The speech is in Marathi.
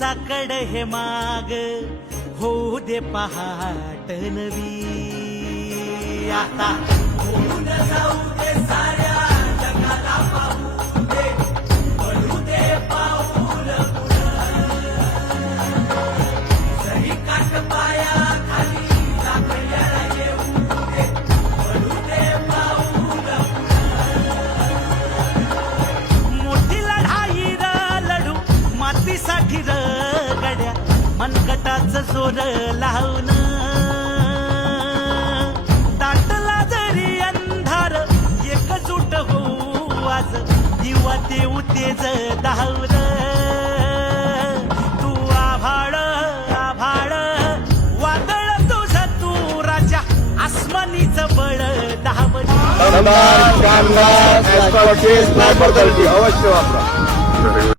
दिवसाकड हे माग होऊ दे पहाट नवी आता होऊन जाऊ दे साऱ्या जगाला पाहू दे पडू दे पाऊल सही काट पाया खाली लागल्याला येऊ दे पडू दे पाऊल मोठी लढाई र लढू मातीसाठी र गड्या मनगटाचं जोर लावून दाटला जरी अंधार एकजूट होऊ आज दिवा देऊ तेज धावल तू आभाळ आभाळ वादळ तुझ तू राजा आसमानीच बळ धावल शानदार शानदार अवश्य वापरा.